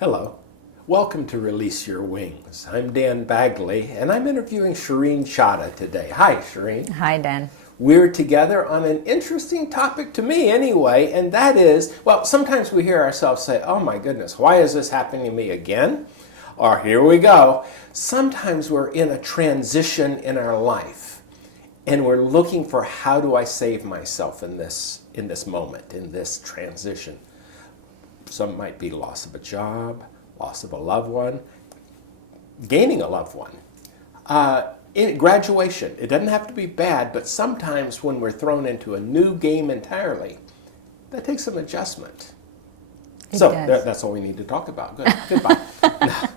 Hello. Welcome to Release Your Wings. I'm Dan Bagley, and I'm interviewing Shireen Chadha today. Hi, Shireen. Hi, Dan. We're together on an interesting topic to me anyway, and that is, well, sometimes we hear ourselves say, oh my goodness, why is this happening to me again? Or here we go. Sometimes we're in a transition in our life, and we're looking for how do I save myself in this moment, in this transition. Some might be loss of a job, loss of a loved one, gaining a loved one. In graduation, it doesn't have to be bad, but sometimes when we're thrown into a new game entirely, that takes some adjustment. That's all we need to talk about. Good. Goodbye.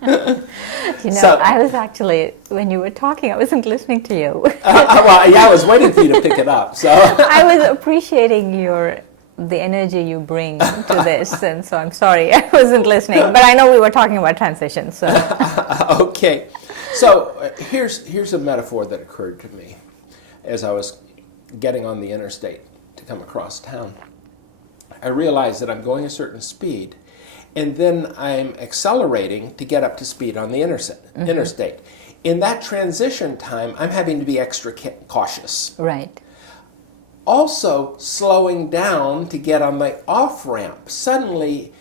I was actually, when you were talking, I wasn't listening to you. I was waiting for you to pick it up. So I was appreciating the energy you bring to this, and so I'm sorry I wasn't listening. But I know we were talking about transition. So okay, so here's a metaphor that occurred to me as I was getting on the interstate to come across town. I realized that I'm going a certain speed, and then I'm accelerating to get up to speed on the interstate. In that transition time, I'm having to be extra cautious. Right. Also slowing down to get on the off-ramp. Suddenly,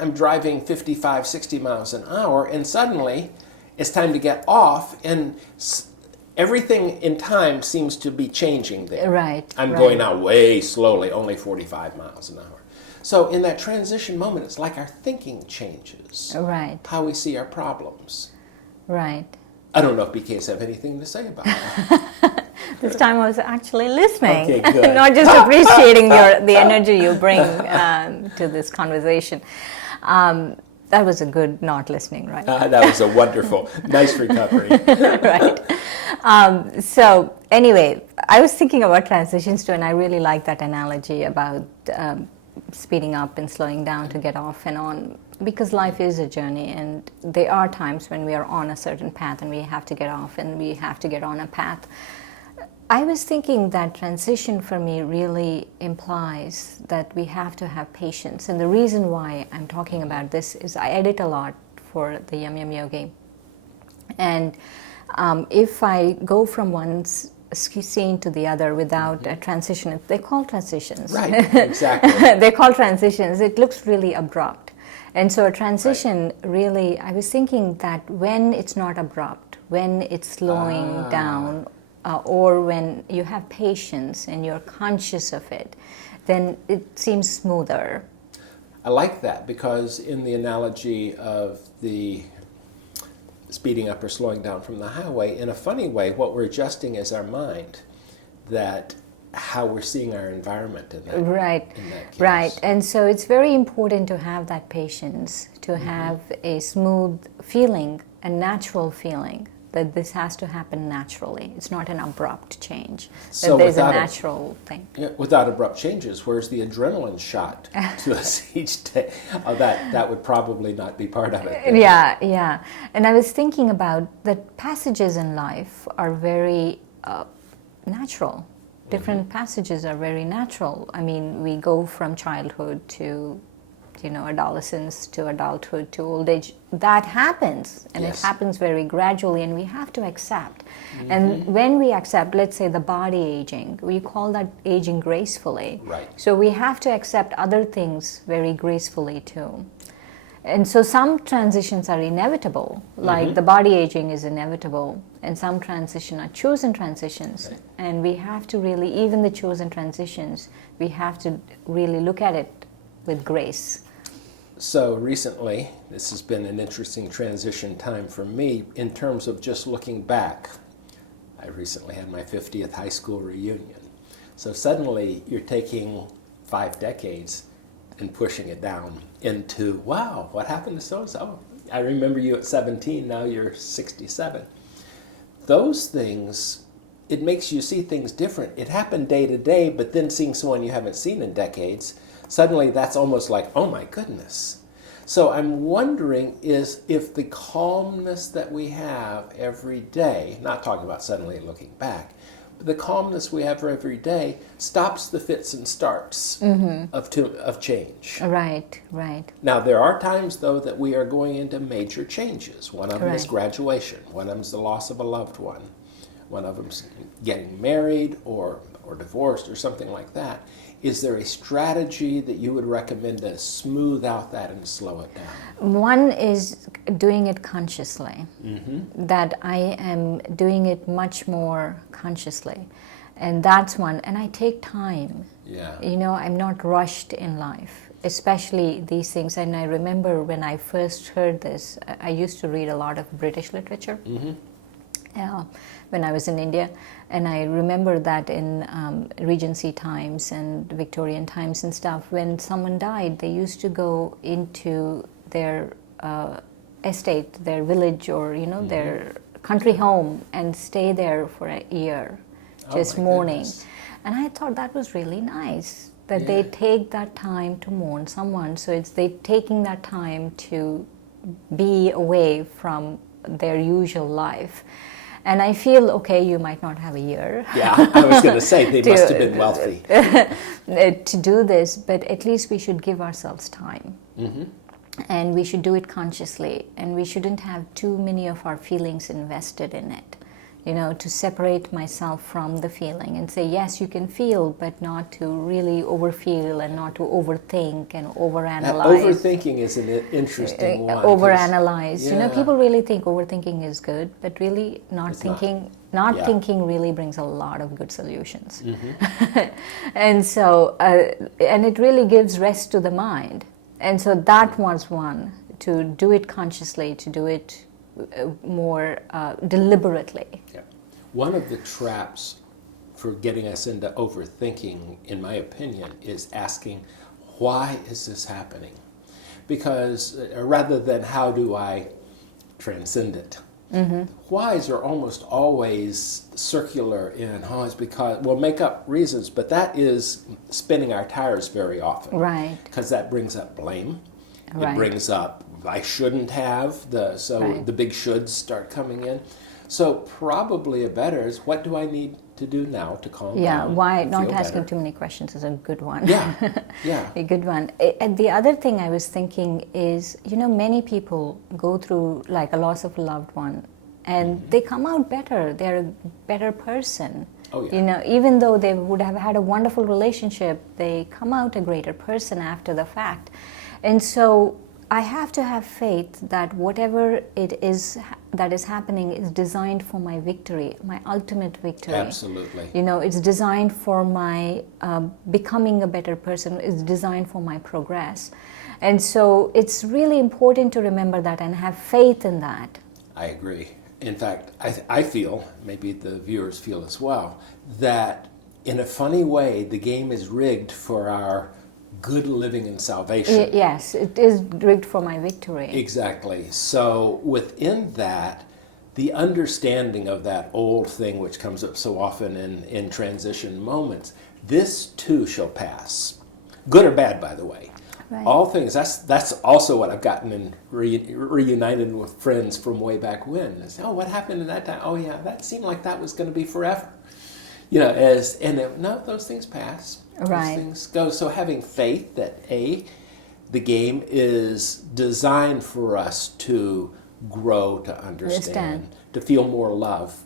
I'm driving 55, 60 miles an hour, and suddenly it's time to get off, and everything in time seems to be changing there. Right. I'm going now way slowly, only 45 miles an hour. So in that transition moment, it's like our thinking changes. Right. How we see our problems. Right. I don't know if BKs have anything to say about that. This time I was actually listening, okay, good. not just appreciating the energy you bring to this conversation. That was a good not listening, right? That was a wonderful, nice recovery. Right. So anyway, I was thinking about transitions too, and I really like that analogy about speeding up and slowing down to get off and on, because life is a journey, and there are times when we are on a certain path and we have to get off and we have to get on a path. I was thinking that transition for me really implies that we have to have patience. And the reason why I'm talking about this is I edit a lot for the Yum Yum Yogi. And if I go from one scene to the other without a transition, they call transitions. Right, exactly. They call transitions. It looks really abrupt. And so a transition really, I was thinking that when it's not abrupt, when it's slowing down, or when you have patience and you're conscious of it, then it seems smoother. I like that, because in the analogy of the speeding up or slowing down from the highway, in a funny way, what we're adjusting is our mind, that how we're seeing our environment in that, right. In that case. Right. And so it's very important to have that patience, to have a smooth feeling, a natural feeling, that this has to happen naturally. It's not an abrupt change. So that there's a natural thing. Without abrupt changes, where's the adrenaline shot to us each day? That would probably not be part of it. Yeah. And I was thinking about that passages in life are very natural. Different passages are very natural. I mean, we go from childhood to adolescence to adulthood to old age. That happens, and Yes. it happens very gradually, and we have to accept. And when we accept, let's say the body aging, we call that aging gracefully. Right. So we have to accept other things very gracefully too. And so some transitions are inevitable, like the body aging is inevitable, and some transitions are chosen transitions. Right. And we have to really, even the chosen transitions, we have to really look at it with grace. So recently, this has been an interesting transition time for me in terms of just looking back. I recently had my 50th high school reunion. So suddenly you're taking 5 decades and pushing it down into, wow, what happened to so-and-so? I remember you at 17, now you're 67. Those things, it makes you see things different. It happened day to day, but then seeing someone you haven't seen in decades, suddenly that's almost like, oh my goodness. So I'm wondering is if the calmness that we have every day, not talking about suddenly looking back, the calmness we have every day stops the fits and starts of change. Right, right. Now, there are times, though, that we are going into major changes. One of them is Right. graduation. One of them is the loss of a loved one. One of them is getting married or divorced or something like that. Is there a strategy that you would recommend to smooth out that and slow it down? One is doing it consciously, that I am doing it much more consciously. And that's one. And I take time. Yeah. You know, I'm not rushed in life, especially these things. And I remember when I first heard this, I used to read a lot of British literature. When I was in India, and I remember that in Regency times and Victorian times and stuff, when someone died, they used to go into their estate, their village, or their country home, and stay there for a year, just my mourning. goodness. And I thought that was really nice that they take that time to mourn someone. So it's they taking that time to be away from their usual life. And I feel, okay, you might not have a year Yeah, I was going to say they must have been wealthy. to do this, but at least we should give ourselves time. And we should do it consciously, and we shouldn't have too many of our feelings invested in it. To separate myself from the feeling and say, yes, you can feel, but not to really overfeel and not to overthink and overanalyze. Overthinking is an interesting one. Overanalyze. Yeah. People really think overthinking is good, but really It's not Yeah. thinking really brings a lot of good solutions. And so, and it really gives rest to the mind. And so that was one, to do it consciously, to do it more deliberately. Yeah. One of the traps for getting us into overthinking, in my opinion, is asking, why is this happening? Because rather than how do I transcend it, whys are almost always circular in, it's because, we'll make up reasons, but that is spinning our tires very often. Right. Because that brings up blame. Right. It brings up, I shouldn't have, so Right. the big shoulds start coming in. So probably a better is, what do I need to do now to calm down? Why and not feel asking better? too many questions is a good one. Yeah, yeah. A good one. And the other thing I was thinking is, many people go through like a loss of a loved one, and they come out better. They're a better person. Oh, yeah. Even though they would have had a wonderful relationship, they come out a greater person after the fact. And so I have to have faith that whatever it is that is happening is designed for my victory, my ultimate victory. Absolutely. It's designed for my becoming a better person, it's designed for my progress. And so it's really important to remember that and have faith in that. I agree. In fact, I feel, maybe the viewers feel as well, that in a funny way, the game is rigged for our good living and salvation. Yes, it is rigged for my victory. Exactly. So within that, the understanding of that old thing which comes up so often in transition moments, this too shall pass. Good or bad, by the way. Right. All things, that's also what I've gotten in reunited with friends from way back when. It's, what happened in that time? Oh yeah, that seemed like that was going to be forever. No, those things pass. Right. Those things go. So having faith that the game is designed for us to grow, to understand, to feel more love,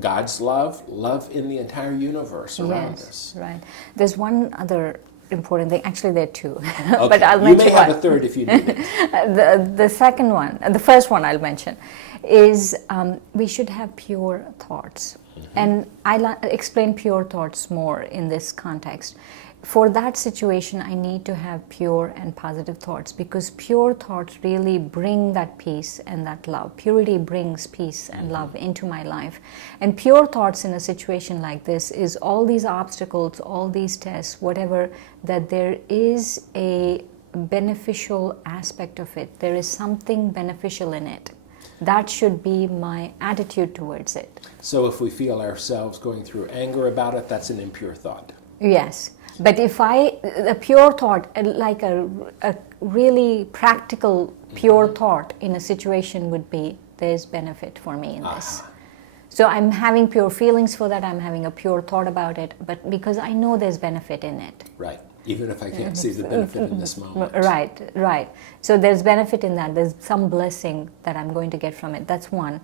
God's love in the entire universe around us. Right. There's one other important thing. Actually, there are two, Okay. but I'll you mention may have one. a third if you need it. The second one, the first one I'll mention, is we should have pure thoughts. And I'll explain pure thoughts more in this context. For that situation, I need to have pure and positive thoughts, because pure thoughts really bring that peace and that love. Purity brings peace and love into my life. And pure thoughts in a situation like this is all these obstacles, all these tests, whatever, that there is a beneficial aspect of it. There is something beneficial in it. That should be my attitude towards it. So if we feel ourselves going through anger about it, that's an impure thought. Yes. But if a pure thought, like a really practical pure thought in a situation would be, there's benefit for me in this. So I'm having pure feelings for that, I'm having a pure thought about it, but because I know there's benefit in it. Right. Even if I can't see the benefit in this moment. Right, right. So there's benefit in that. There's some blessing that I'm going to get from it. That's one.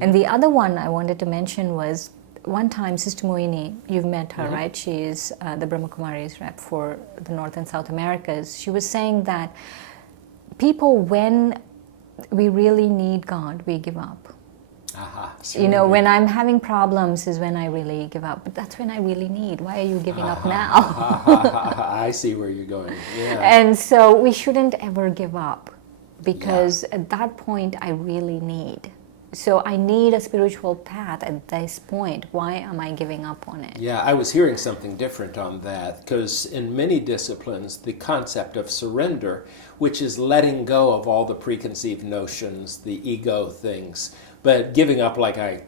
And the other one I wanted to mention was one time Sister Moini, you've met her, right? She is the Brahma Kumari's rep for the North and South Americas. She was saying that people, when we really need God, we give up. You know, when I'm having problems is when I really give up. But that's when I really need. Why are you giving up now? I see where you're going. Yeah. And so we shouldn't ever give up, because at that point I really need. So I need a spiritual path at this point. Why am I giving up on it? Yeah, I was hearing something different on that, because in many disciplines, the concept of surrender, which is letting go of all the preconceived notions, the ego things, but giving up like I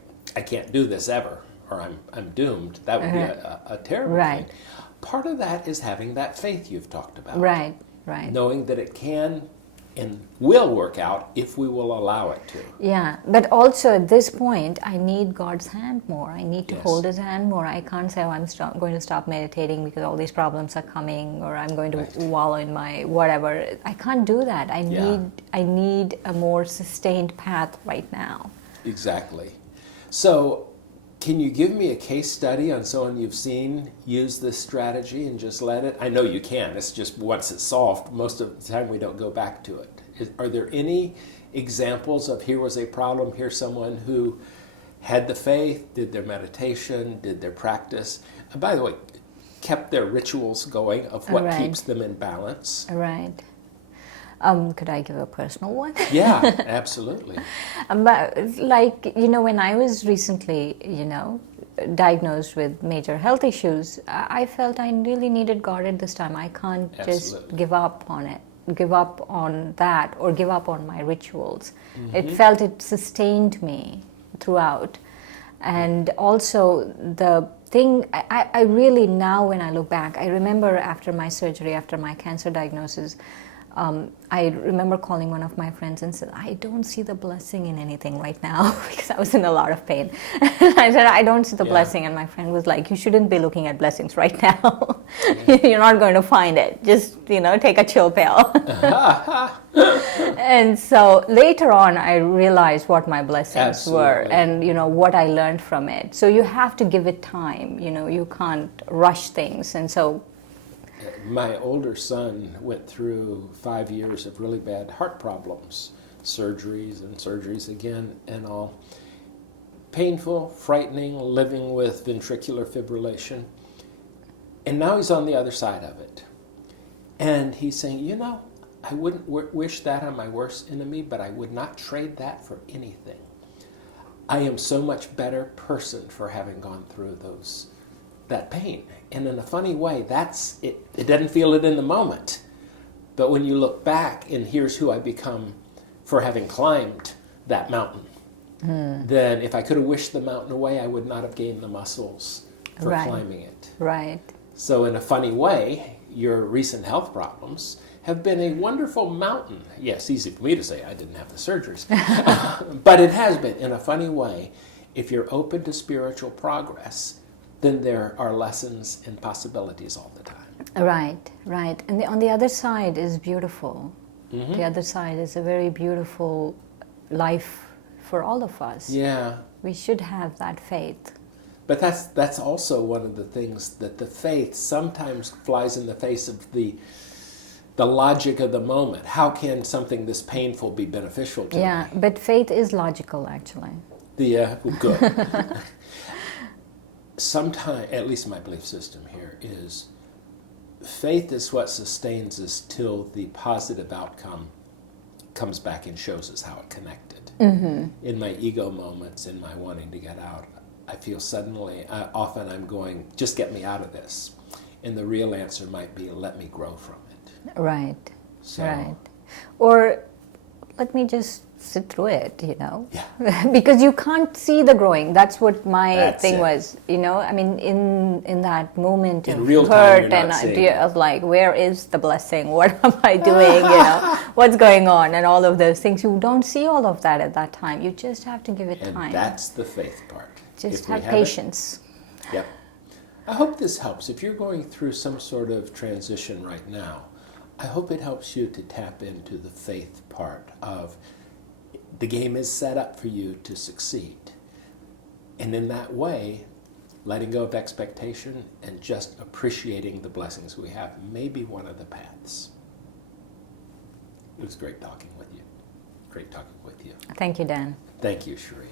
can't do this ever, or I'm doomed, that would be a terrible thing. Part of that is having that faith you've talked about. Right. Knowing that it can and will work out if we will allow it to. Yeah, but also at this point, I need God's hand more. I need to hold His hand more. I can't say, I'm going to stop meditating because all these problems are coming, or I'm going to wallow in my whatever. I can't do that. I need a more sustained path right now. Exactly. So, can you give me a case study on someone you've seen use this strategy and just let it? I know you can. It's just once it's solved, most of the time we don't go back to it. Are there any examples of here was a problem, here's someone who had the faith, did their meditation, did their practice, and by the way, kept their rituals going of what keeps them in balance? Right. Could I give a personal one? Yeah, absolutely. But like, you know, when I was recently, diagnosed with major health issues, I felt I really needed God at this time. I can't just give up on it, give up on that, or give up on my rituals. It felt it sustained me throughout. And also the thing, I really now when I look back, I remember after my surgery, after my cancer diagnosis, I remember calling one of my friends and said, I don't see the blessing in anything right now, because I was in a lot of pain. I said, I don't see the blessing. And my friend was like, you shouldn't be looking at blessings right now. You're not going to find it. Just, take a chill pill. And so later on, I realized what my blessings were and, what I learned from it. So you have to give it time. You can't rush things. And so my older son went through 5 years of really bad heart problems, surgeries again, and all. Painful, frightening, living with ventricular fibrillation. And now he's on the other side of it. And he's saying, I wouldn't wish that on my worst enemy, but I would not trade that for anything. I am so much better person for having gone through that pain. And in a funny way, that's it. It doesn't feel it in the moment. But when you look back and here's who I become for having climbed that mountain, then if I could have wished the mountain away, I would not have gained the muscles for climbing it. Right. So in a funny way, your recent health problems have been a wonderful mountain. Yes, easy for me to say, I didn't have the surgeries. But it has been, in a funny way, if you're open to spiritual progress, then there are lessons and possibilities all the time. Right. And on the other side is beautiful. The other side is a very beautiful life for all of us. Yeah. We should have that faith. But that's also one of the things that the faith sometimes flies in the face of the logic of the moment. How can something this painful be beneficial to me? Yeah, but faith is logical, actually. Good. Sometimes, at least my belief system here is, faith is what sustains us till the positive outcome comes back and shows us how it connected. In my ego moments, in my wanting to get out, I feel suddenly, often I'm going, just get me out of this. And the real answer might be, let me grow from it. Right. So, right. Or let me just sit through it, you know. Yeah. Because you can't see the growing. That's what my That's thing it. was, you know. I mean, in that moment In of real time, hurt you're not and seeing idea it. of like, where is the blessing? What am I doing? You know, what's going on, and all of those things. You don't see all of that at that time. You just have to give it And time. that's the faith part. Just If we have it- patience. Yep. I hope this helps. If you're going through some sort of transition right now, I hope it helps you to tap into the faith part of the game is set up for you to succeed. And in that way, letting go of expectation and just appreciating the blessings we have may be one of the paths. It was great talking with you. Great talking with you. Thank you, Dan. Thank you, Sheree.